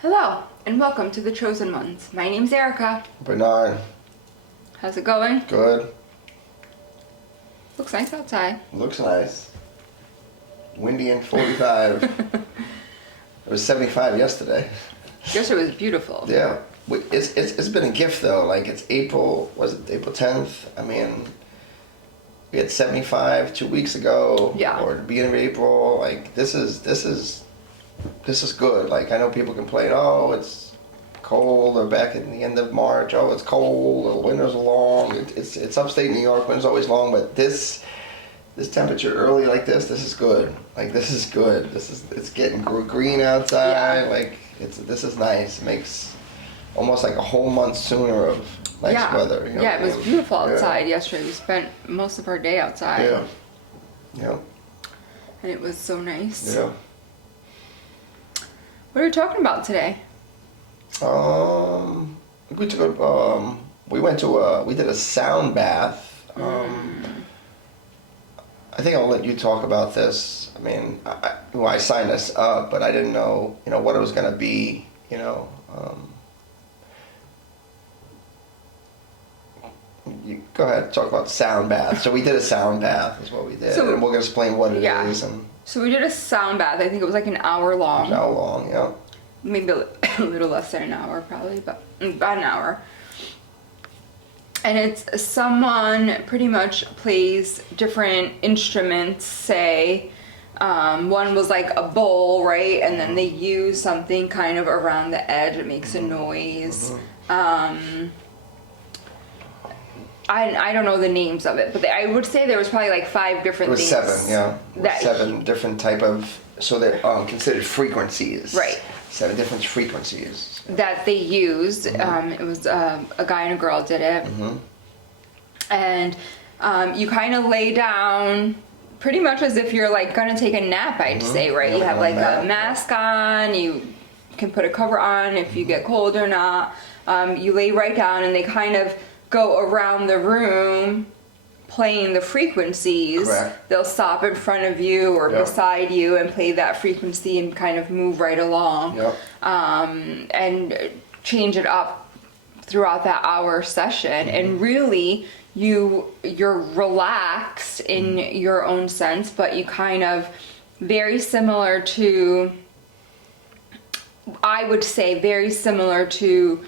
Hello, and welcome to The Chosen Ones. My name's Erica. Bernard. How's it going? Good. Looks nice outside. Looks nice. Windy and 45. It was 75 yesterday. Yesterday was beautiful. Yeah. It's been a gift though. Like it's April, was it April 10th? I mean, we had 75 2 weeks ago. Yeah. Or the beginning of April. Like this is good. Like I know people complain, oh, it's cold, or back in the end of March, oh, it's cold, the winters are long. It's upstate New York, winter's always long, but this temperature early like this is good. Like this is good. It's getting green outside. Yeah. Like this is nice. It makes almost like a whole month sooner of nice weather. You know? Yeah, it was beautiful outside yesterday. We spent most of our day outside. Yeah. Yeah. And it was so nice. Yeah. What are we talking about today? We took we did a sound bath. I think I'll let you talk about this. I mean, I signed this up, but I didn't know, what it was going to be, You go ahead, talk about sound bath. So we did a sound bath, is what we did, and we're going to explain what it is and So we did a sound bath. I think it was like an hour long. how long, yeah. Maybe a little less than an hour, probably, but about an hour. And it's someone pretty much plays different instruments, say. One was like a bowl, right? And then they use something kind of around the edge. It makes a noise. I don't know the names of it, but I would say there was probably like 5 different things. It was 7, yeah. 7 different type of, so they're considered frequencies. Right. 7 different frequencies. That they used. It was a guy and a girl did it. And you kind of lay down pretty much as if you're like gonna take a nap, I'd say, right? You have like a mask on, you can put a cover on if you get cold or not. You lay right down and they kind of go around the room playing the frequencies. Correct. They'll stop in front of you or beside you and play that frequency and kind of move right along. Yep. And change it up throughout that hour session. And really you're relaxed in your own sense, but you kind of very similar to, I would say very similar to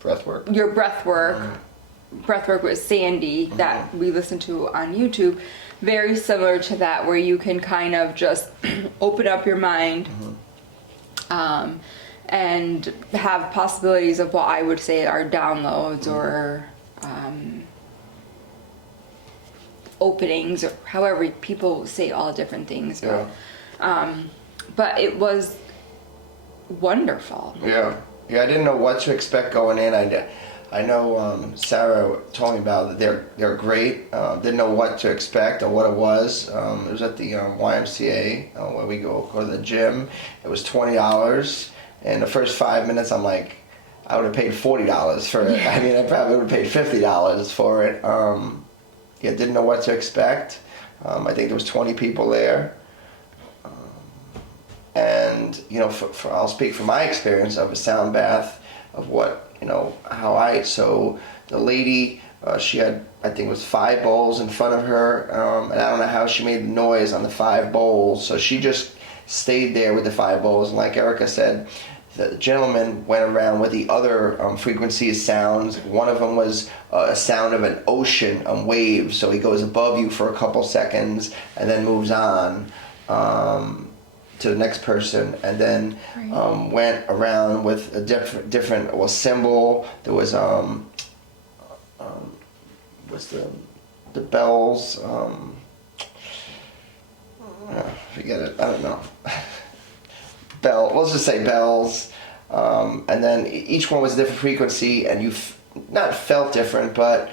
Breath work. your breath work. Breath work with Sandy that we listen to on YouTube. Very similar to that, where you can kind of just open up your mind and have possibilities of what I would say are downloads or openings, or however people say all different things. But it was wonderful. Yeah, I didn't know what to expect going in. I know Sarah told me about it. They're great. Didn't know what to expect or what it was. It was at the YMCA where we go to the gym. It was $20, and the first 5 minutes I'm like, I would have paid $40 for it. I mean, I probably would have paid $50 for it. Didn't know what to expect. I think there was 20 people there. And I'll speak from my experience of a sound bath, of what so the lady, she had, I think it was 5 bowls in front of her, and I don't know how she made the noise on the 5 bowls, so she just stayed there with the 5 bowls, and like Erica said, the gentleman went around with the other frequencies, sounds. One of them was a sound of an ocean, wave, so he goes above you for a couple seconds and then moves on to the next person, and then went around with a different symbol. There was what's the bells? Forget it. I don't know. Let's just say bells, and then each one was a different frequency, and you not felt different, but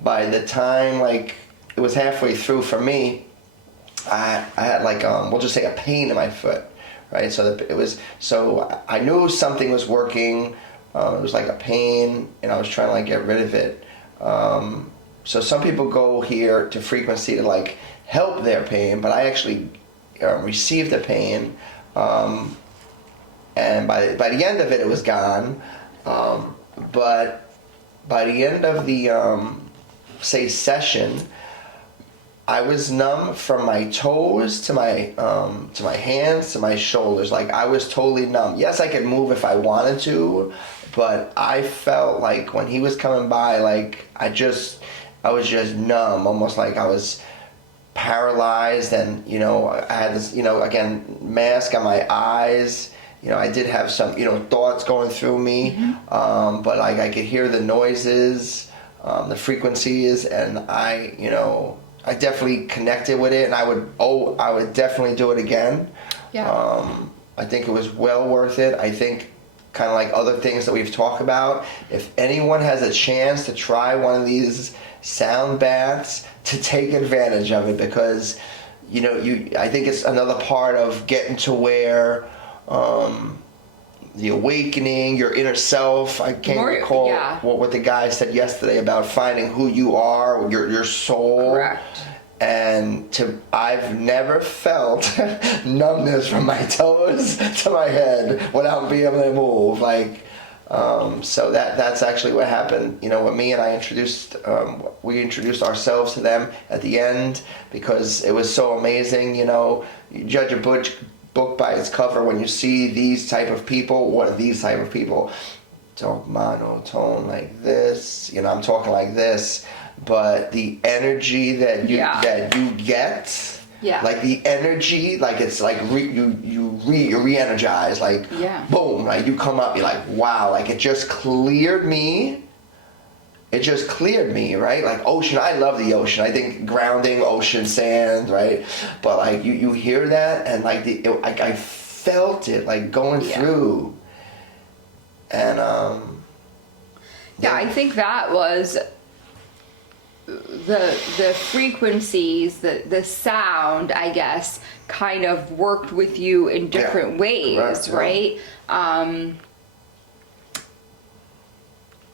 by the time like it was halfway through for me, I had like we'll just say a pain in my foot, right? So I knew something was working. It was like a pain, and I was trying to like get rid of it. So some people go here to frequency to like help their pain, but I actually received the pain. And by the end of it, it was gone. But by the end of the say session, I was numb from my toes to my hands to my shoulders. Like I was totally numb. Yes, I could move if I wanted to, but I felt like when he was coming by, like I was just numb, almost like I was paralyzed. And I had this again mask on my eyes. I did have some thoughts going through me, but like I could hear the noises, the frequencies, and I definitely connected with it, and I would definitely do it again. Yeah. I think it was well worth it. I think kind of like other things that we've talked about, if anyone has a chance to try one of these sound baths, to take advantage of it, because I think it's another part of getting to where the awakening, your inner self. I can't recall what the guy said yesterday about finding who you are, your soul. Correct. And I've never felt numbness from my toes to my head without being able to move. Like, so that's actually what happened. When me and I we introduced ourselves to them at the end, because it was so amazing. You judge a book by its cover. When you see these type of people, what are these type of people? Talk monotone like this. I'm talking like this, but the energy that you get, like the energy, like it's like you re-energize, like boom, like you come up, you're like wow, like it just cleared me. It just cleared me, right? Like ocean, I love the ocean. I think grounding, ocean, sand, right? But like you hear that, and like I felt it like going through, and I think that was the frequencies, the sound, I guess, kind of worked with you in different ways, right?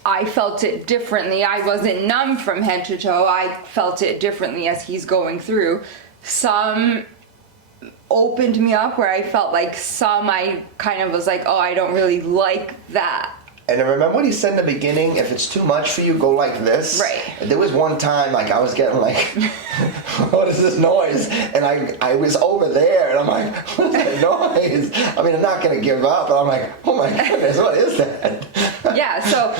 I felt it differently. I wasn't numb from head to toe. I felt it differently as he's going through. Some opened me up where I felt like some I kind of was like, oh, I don't really like that. And I remember what he said in the beginning, if it's too much for you, go like this. Right. There was one time, like, I was getting like, what is this noise? And I was over there, and I'm like, what is that noise? I mean, I'm not going to give up, but I'm like, oh my goodness, what is that? Yeah, so,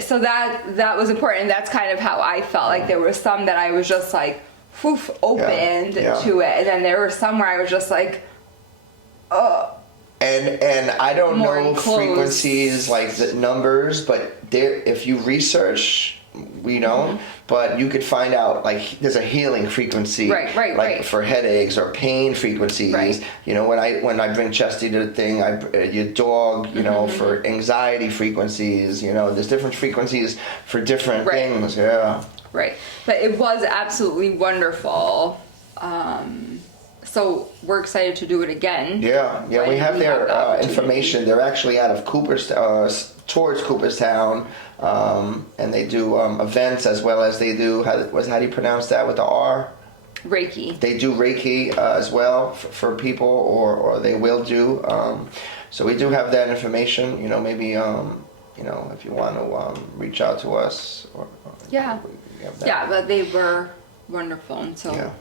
so that was important. And that's kind of how I felt. Like, there were some that I was just like, opened to it. And then there were some where I was just like, And I don't know close. frequencies like the numbers, but if you research, but you could find out like there's a healing frequency, right. for headaches or pain frequencies. Right. When I bring Chesty to the thing, your dog, for anxiety frequencies. There's different frequencies for different things. Yeah. Right, but it was absolutely wonderful. So we're excited to do it again. Yeah, we have their information. They're actually out of towards Cooperstown, and they do events as well as they do, how do you pronounce that with the R? Reiki. They do Reiki as well for people, or they will do. So we do have that information. Maybe if you want to reach out to us. But they were wonderful, and so.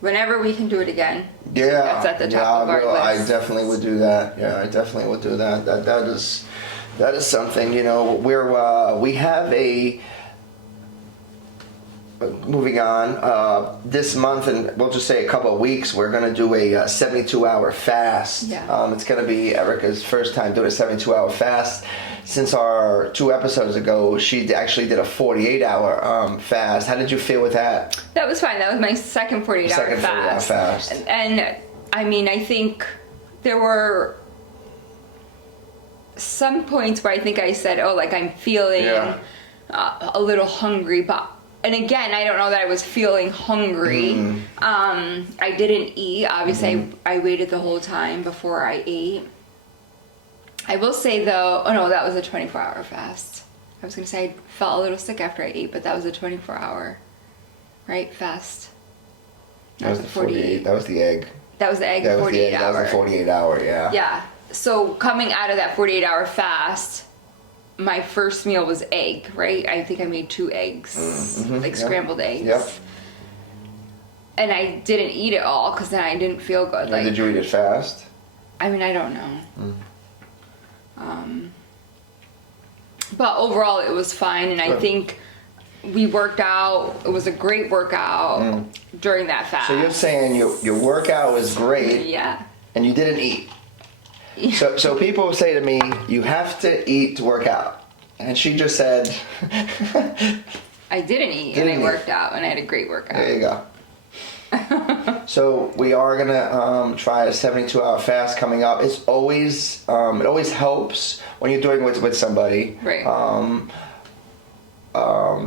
Whenever we can do it again. Yeah. That's at the top of our list. I definitely would do that. Yeah, I definitely would do that. That is something, we have a, moving on, this month, and we'll just say a couple of weeks, we're going to do a 72-hour fast. Yeah. It's going to be Erica's first time doing a 72-hour fast. Since our 2 episodes ago, she actually did a 48-hour fast. How did you feel with that? That was fine. That was my second 48-hour fast. And I mean, I think there were some points where I think I said, I'm feeling a little hungry, and again, I don't know that I was feeling hungry. I didn't eat. Obviously, I waited the whole time before I ate. I will say though, that was a 24-hour fast. I was going to say I felt a little sick after I ate, but that was a 24-hour, fast. That was the 48. That was the egg. That was the egg That was 48 that hour. was the 48 hour, yeah. Yeah. So coming out of that 48-hour fast, my first meal was egg, right? I think I made 2 eggs, like scrambled eggs. Yep. And I didn't eat it all because then I didn't feel good. And Like, did you eat it fast? I mean, I don't know. But overall, it was fine, and I Good. think we worked out. It was a great workout during that fast. So you're saying your workout was great Yeah. and you didn't eat. So people say to me, you have to eat to work out. And she just said, I didn't eat, Didn't and eat. I worked out, and I had a great workout. there you go. So we are gonna try a 72-hour fast coming up. It's always it always helps when you're doing it with somebody. Right.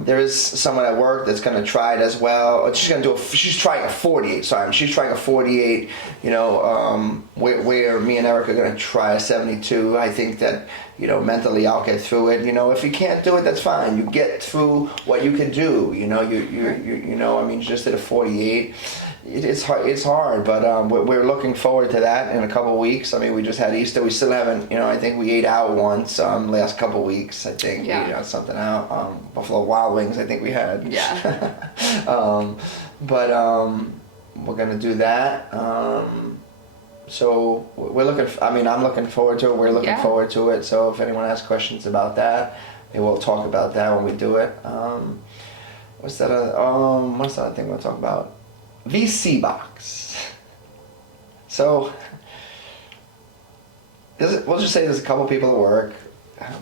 There is someone at work that's gonna try it as well. She's trying a 48. Sorry, she's trying a 48. You know, where me and Eric are gonna try a 72. I think that, you know, mentally I'll get through it. You know, if you can't do it, that's fine. You get through what you can do. You know, you know, I mean, just at a 48. It's hard. It's hard, but we're looking forward to that in a couple of weeks. I mean, we just had Easter. We still haven't. You know, I think we ate out once last couple of weeks. I think Yeah. we ate something out. Buffalo Wild Wings. I think we had. Yeah. But we're gonna do that. So we're looking. I'm looking forward to it. We're looking Yeah. forward to it. So if anyone has questions about that, maybe we'll talk about that when we do it. What's that? What's the other thing we'll talk about? VC box. So we'll just say there's a couple people at work,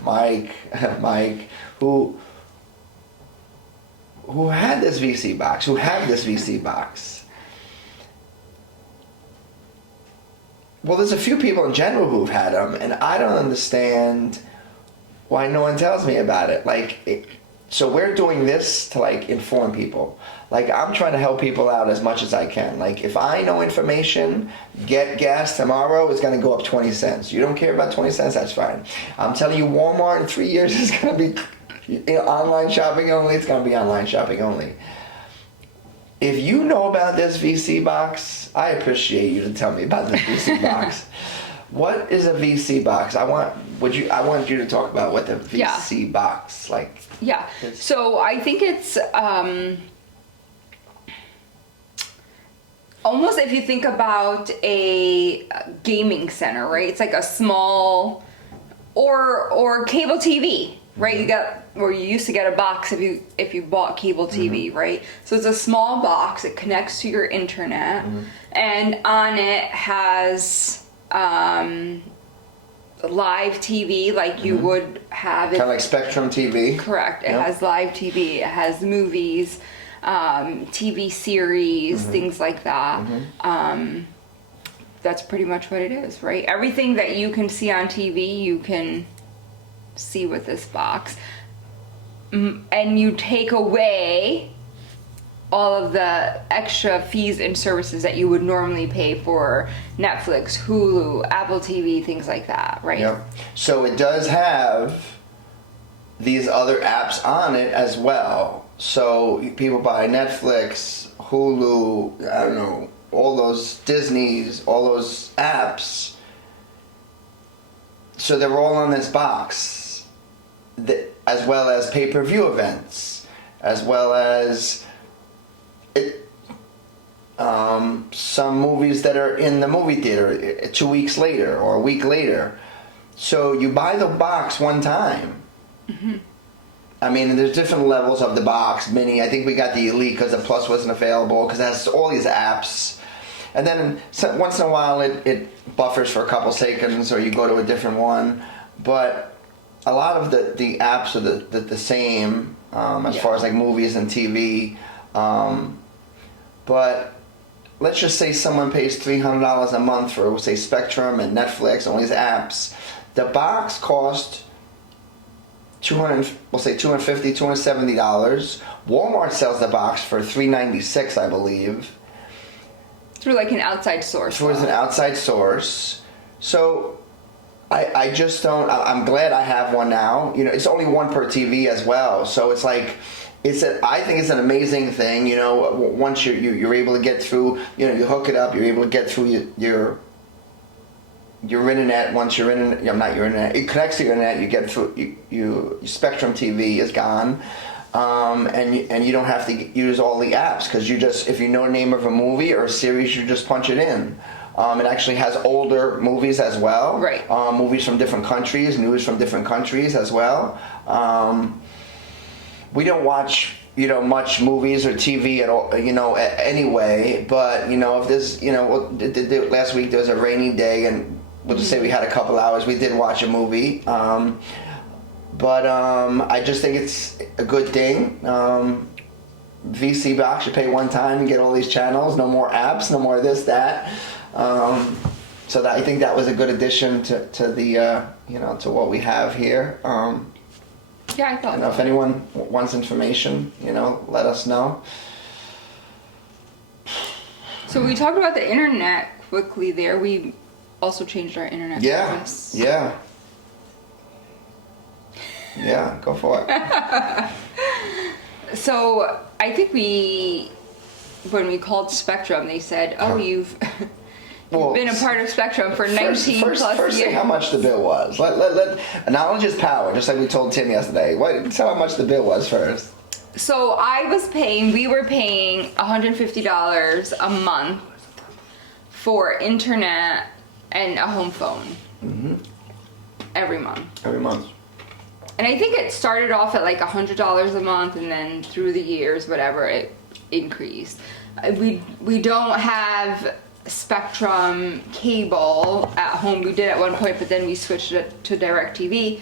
Mike, who had this VC box, who have this VC box. Well, there's a few people in general who've had them, and I don't understand why no one tells me about it. So we're doing this to inform people. I'm trying to help people out as much as I can. If I know information, get gas tomorrow is going to go up 20 cents. You don't care about 20 cents, that's fine. I'm telling you, Walmart in 3 years is going to be online shopping only. It's going to be online shopping only. If you know about this VC box, I appreciate you to tell me about this VC box. What is a VC box? I want you to talk about what the VC box Yeah. So I think it's almost, if you think about a gaming center, right? It's like a small or cable TV, right? You used to get a box if you bought cable TV, right? So it's a small box. It connects to your internet, and on it has live TV like you would have kind of like Spectrum TV. Correct. It Yep. has live TV. It has movies, TV series, things like that. That's pretty much what it is, right? Everything that you can see on TV, you can see with this box. And you take away all of the extra fees and services that you would normally pay for Netflix, Hulu, Apple TV, things like that, right? Yep. So it does have these other apps on it as well. So people buy Netflix, Hulu, I don't know, all those Disneys, all those apps. So they're all on this box, as well as pay-per-view events, as well as some movies that are in the movie theater 2 weeks later or a week later. So you buy the box one time. I mean, there's different levels of the box. Mini, I think we got the Elite because the Plus wasn't available because it has all these apps. And then once in a while it buffers for a couple seconds or you go to a different one. But a lot of the apps are the same as far as movies and TV. But let's just say someone pays $300 a month for, say, Spectrum and Netflix, all these apps. The box cost $250, $270. Walmart sells the box for $396, I believe. Through an outside source. Through an outside source. So I just don't. I'm glad I have one now. You know, it's only one per TV as well. So it's I think it's an amazing thing. You know, once you're able to get through, you know, you hook it up, you're able to get through your internet. Once you're in, not your internet, it connects to your internet. You get through. You Spectrum TV is gone, and you don't have to use all the apps, because you just, if you know the name of a movie or a series, you just punch it in. It actually has older movies as well. Right. Movies from different countries, news from different countries as well. We don't watch, you know, much movies or TV at all, you know, anyway. But, you know, if there's, you know, last week there was a rainy day, and we'll just say we had a couple hours, we did watch a movie. But I just think it's a good thing. VC box, you pay one time and get all these channels, no more apps, no more this, that. So that, I think that was a good addition to the, you know, to what we have here. Yeah, I thought You know, if anyone wants information, you know, let us know. so. We talked about the internet quickly there. We also changed our internet service. Yeah. Go for it. So I think when we called Spectrum, they said, "Oh, you've Well, been a part of Spectrum for 19 plus first years." say how much the bill was. Let knowledge is power, just like we told Tim yesterday. Tell how much the bill was first. So we were paying $150 a month for internet and a home phone every month. Every month. And I think it started off at like $100 a month, and then through the years, whatever, it increased. We don't have Spectrum cable at home. We did at one point, but then we switched it to DirecTV.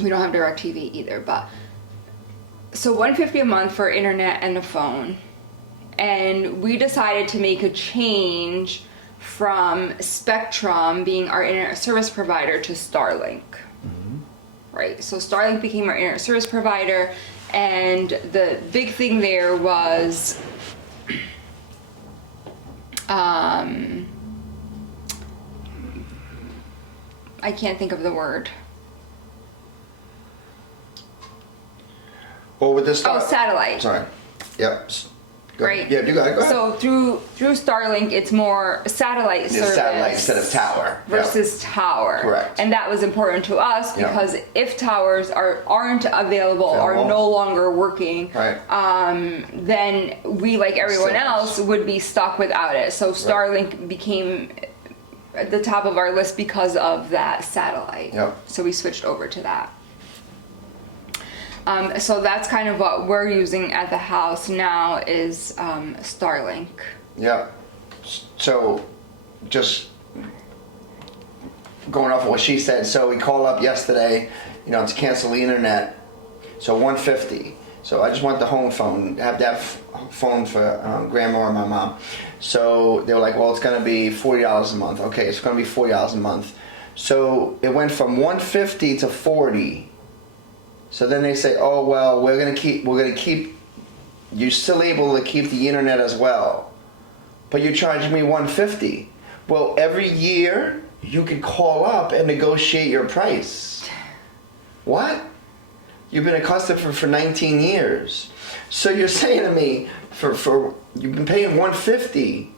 We don't have DirecTV either, but so $150 a month for internet and a phone. And we decided to make a change from Spectrum being our internet service provider to Starlink. Right, so Starlink became our internet service provider, and the big thing there was I can't think of the word. Well, with this. Satellite. Sorry. Yep. Right. Yeah, you got it. Go ahead. So through Starlink, it's more satellite service. Satellite instead of tower. Versus tower. Correct. And that was important to us because if towers aren't available or no longer working, right. Then we, like everyone else, would be stuck without it. So Starlink became at the top of our list because of that satellite. Yep. So we switched over to that. So that's kind of what we're using at the house now is Starlink. Yeah. So just going off of what she said, so we called up yesterday, you know, to cancel the internet. So $150. So I just want the home phone, have that phone for grandma or my mom. So they were like, well, it's going to be $40 a month. Okay, it's going to be $40 a month. So it went from $150 to $40. So then they say, oh, well, we're going to keep, you're still able to keep the internet as well, but you're charging me $150. Well, every year you can call up and negotiate your price. What? You've been a customer for 19 years. So you're saying to me, for you've been paying $150.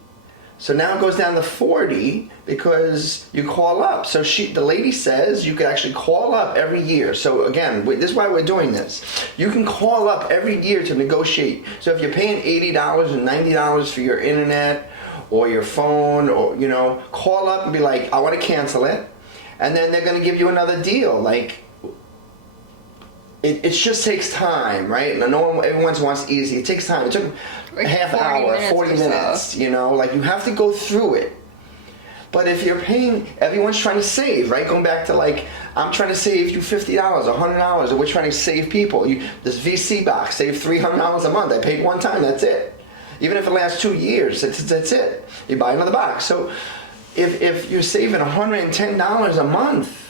So now it goes down to $40 because you call up. So the lady says you could actually call up every year. So again, this is why we're doing this. You can call up every year to negotiate. So if you're paying $80 and $90 for your internet or your phone, or you know, call up and be like, I want to cancel it, and then they're going to give you another deal. Like it just takes time, right? And everyone wants easy. It takes time. It took like a half hour, 40 minutes, you know, like you have to go through it. But if you're paying, everyone's trying to save, right? Going back to like, I'm trying to save you $50, $100, or we're trying to save people. This VC box, save $300 a month. I paid one time, that's it. Even if it lasts 2 years, that's it. You buy another box. So if you're saving $110 a month,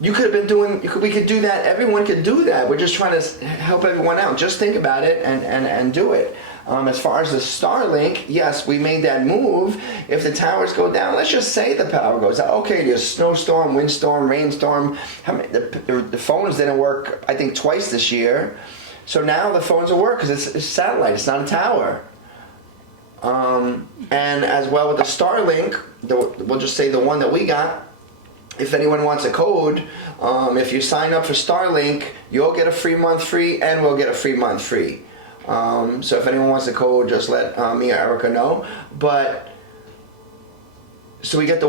you could have been doing, we could do that, everyone could do that. We're just trying to help everyone out. Just think about it and do it. As far as the Starlink, yes, we made that move. If the towers go down, let's just say the power goes out. Okay, there's snowstorm, windstorm, rainstorm. The phones didn't work, I think, twice this year. So now the phones will work because it's satellite. It's not a tower. And as well with the Starlink, we'll just say the one that we got. If anyone wants a code, if you sign up for Starlink, you'll get a free month free, and we'll get a free month free. So if anyone wants a code, just let me or Erica know. But so we get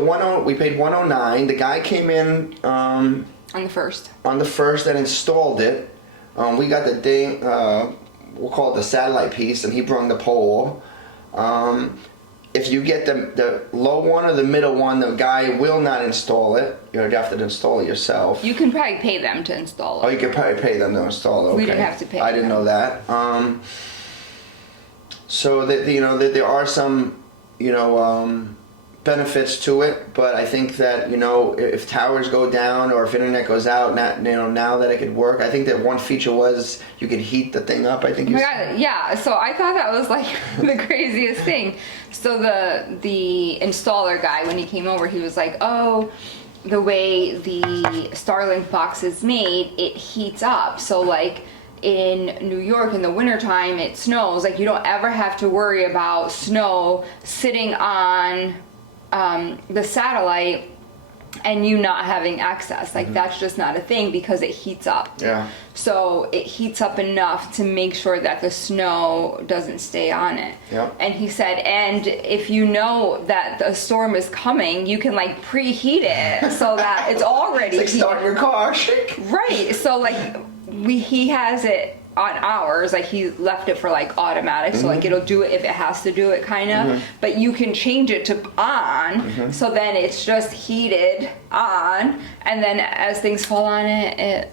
we paid $109. The guy came in On the first and installed it. We got the thing. We'll call it the satellite piece, and he brought the pole. If you get the low one or the middle one, the guy will not install it. You have to install it yourself. You can probably pay them to install it. Oh, you could probably pay them to install it. Okay. We didn't have to pay I didn't know that. So that that there are some benefits to it, but I think that if towers go down or if internet goes out, now that it could work. I think that one feature was you could heat the thing up. I think. Oh my God, yeah. So I thought that was like the craziest thing. So the installer guy, when he came over, he was like, "Oh, the way the Starlink box is made, it heats up. So like in New York in the wintertime, it snows. Like you don't ever have to worry about snow sitting on the satellite and you not having access. Like that's just not a thing because it heats up. Yeah. So it heats up enough to make sure that the snow doesn't stay on it. Yep. And he said, and if you know that the storm is coming, you can like preheat it so that it's already It's like starting your car. Right. So like he has it on ours, like he left it for like automatic, so like it'll do it if it has to do it kind of, but you can change it to on, so then it's just heated on, and then as things fall on it, it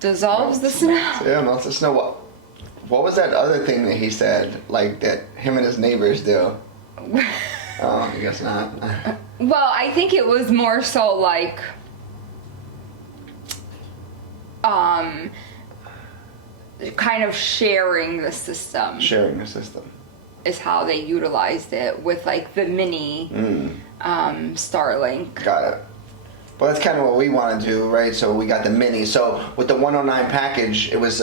dissolves the snow. Yeah, melts the snow. What was that other thing that he said, like that him and his neighbors do? Oh, I guess not. Well, I think it was more so like kind of sharing the system. Sharing the system is how they utilized it with like the mini Starlink. Got it. Well, that's kind of what we want to do, right? So we got the mini. So with the 109 package, it was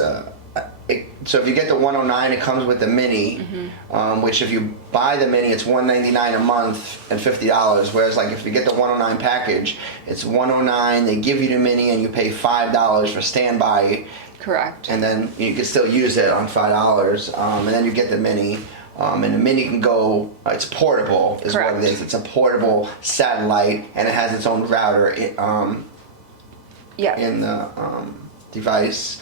so if you get the 109, it comes with the mini, which if you buy the mini, it's $199 a month and $50. Whereas like if you get the 109 package, it's $109. They give you the mini and you pay $5 for standby. Correct. And then you can still use it on $5, and then you get the mini. And the mini can go, it's portable is Correct. what it is. It's a portable satellite, and it has its own router in the device.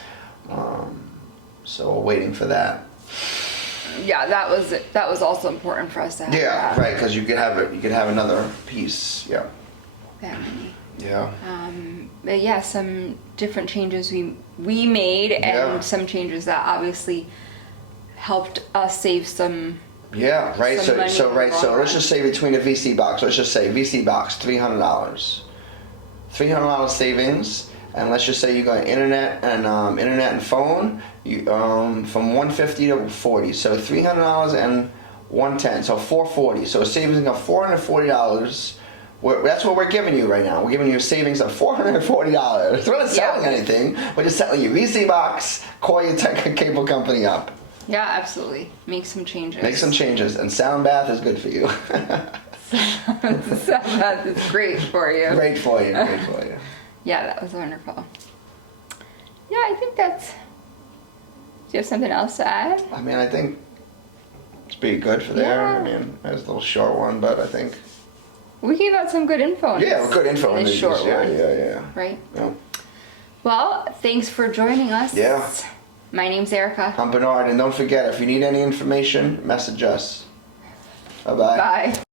So we're waiting for that. Yeah, that was also important for us to have. Yeah, that. right, because you could have another piece. Yeah. That many. Yeah. But yeah, some different changes we made, and Yeah. some changes that obviously helped us save some. Yeah, right. Some money So in the long let's run. just say between a VC box. Let's just say VC box $300, $300 savings, and let's just say you got internet and phone. You from $150 to $40, so $300 and $110, so $440. So a savings of $440. That's what we're giving you right now. We're giving you a savings of $440. We're not selling anything. We're just selling you VC box. Call your cable company up. Yeah, absolutely. Make some changes. Make some changes, and Sound Bath is good for you. That is great for you. Great for you. Great for you. Yeah, that was wonderful. Yeah, I think that's. Do you have something else to add? I mean, I think it's pretty good for there. Yeah. I mean, it was a little short one, but I think. We gave out some good info. Yeah, good info in this short one. Yeah. Right. Yeah. Well, thanks for joining us. Yeah. My name's Erica. I'm Bernard, and don't forget, if you need any information, message us. Bye-bye. Bye.